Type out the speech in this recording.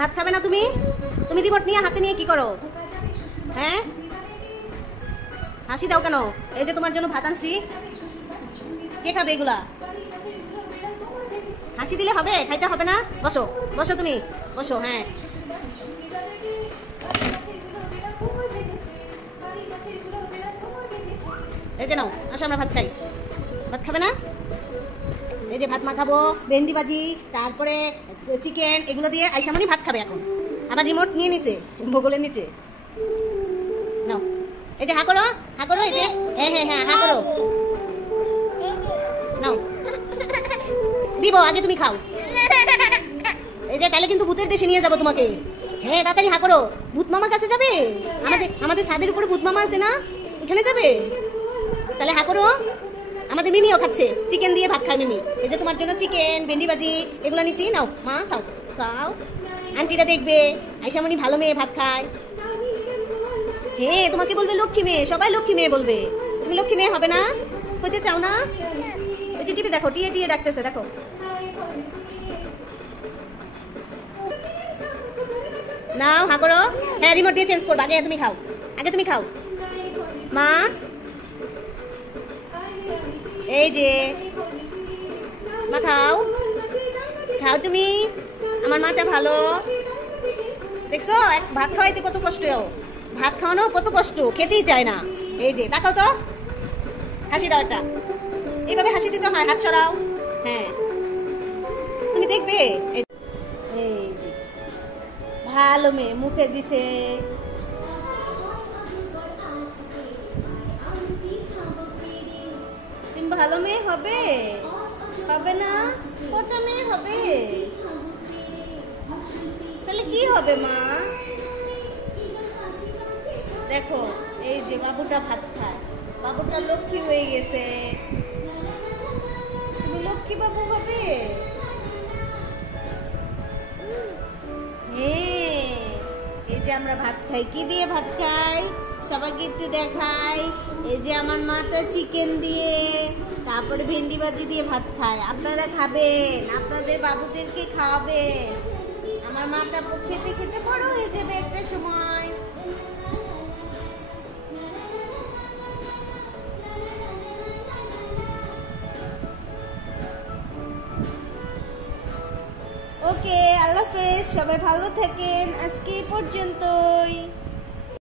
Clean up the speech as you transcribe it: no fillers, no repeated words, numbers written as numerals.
ভাত খাবে না তুমি? তুমি রিমোট নিয়ে হাতে নিয়ে কি করো? হ্যাঁ, হাসি দাও কেন? এই যে তোমার জন্য ভাত আনছি, কে খাবে এগুলা? হাসি দিলে হবে? খাইতে হবে না? বসো বসো, তুমি বসো। হ্যাঁ, এই যে নাও, আসো আমরা ভাত খাই। ভাত খাবে না? এই যে ভাত মাখাবো, ভেন্ডি ভাজি, তারপরে চিকেন, এগুলো দিয়ে আইসামনি ভাত খাবে এখন। আবার রিমোট নিয়ে নিছে ভূগোলের নিচে। নাও, এই যে হা করো, হা করো, এই যে হ্যাঁ হ্যাঁ হ্যাঁ হা করো। নাও, দিব, আগে তুমি খাও। এই যে তাহলে কিন্তু ভূতের দেশে নিয়ে যাবো তোমাকে। হ্যাঁ, তাড়াতাড়ি হা করো। ভূত মামার কাছে যাবে? আমাদের ছাদের উপরে ভূত মামা আছে না, ওখানে যাবে? তাহলে হা করো। আমাদের মিমিও খাচ্ছে, চিকেন দিয়ে ভাত খায় মিমি। এই যে তোমার জন্য চিকেন, ভেন্ডি ভাজি, এগুলো নিছি। নাও মা, খাও খাও। আন্টিরা দেখবে আইসামনি ভালো মেয়ে ভাত খায়। হ্যাঁ, তোমাকে বলবে লক্ষ্মী মেয়ে, সবাই লক্ষ্মী মেয়ে বলবে। তুমি লক্ষ্মী মেয়ে হবে না? হইতে চাও না? ওই যে টিভি দেখো, টিয়ে টিয়ে ডাকতেছে, দেখো। নাও হা করো। হ্যাঁ, রিমোট দিয়ে চেঞ্জ করবো, আগে তুমি খাও, আগে তুমি খাও। মা, এই যে মা খাও, খাও তুমি। আমার মাটা ভালো, দেখছো ভাত খাওয়াইতে কত কষ্ট, ভাত খাওয়ানো কত কষ্ট, খেতেই চায় না। এই যে তাকাও তো, হাসি দাও একটা, এইভাবে হাসি দিতে হয়, হাত সরাও। হ্যাঁ, তুমি দেখবে। এই যে ভালো মেয়ে, মুখে দিছে। তুমি ভালো মেয়ে হবে? হবে না, পচা মেয়ে হবে। তাহলে কি হবে মা? দেখো, এই যে বাবুটা ভাত খায়, বাবুটা লক্ষ্মী হয়ে গেছে। তুমি লক্ষ্মী বাবু হবে। হ্যাঁ, এই যে আমরা ভাত খাই, কি দিয়ে ভাত খাই সবাইকে একটু দেখাই। এই যে আমার মাটা চিকেন দিয়ে, তারপরে ভেন্ডি ভাজি দিয়ে ভাত খায়। আপনারা খাবেন, আপনাদের বাবুদেরকে খাওয়াবেন। আমার মাটা খেতে খেতে বড় হয়ে যাবে একটা সময়। ওকে, আল্লাহ হাফেজ, সবাই ভালো থাকেন, আজকে এই পর্যন্তই।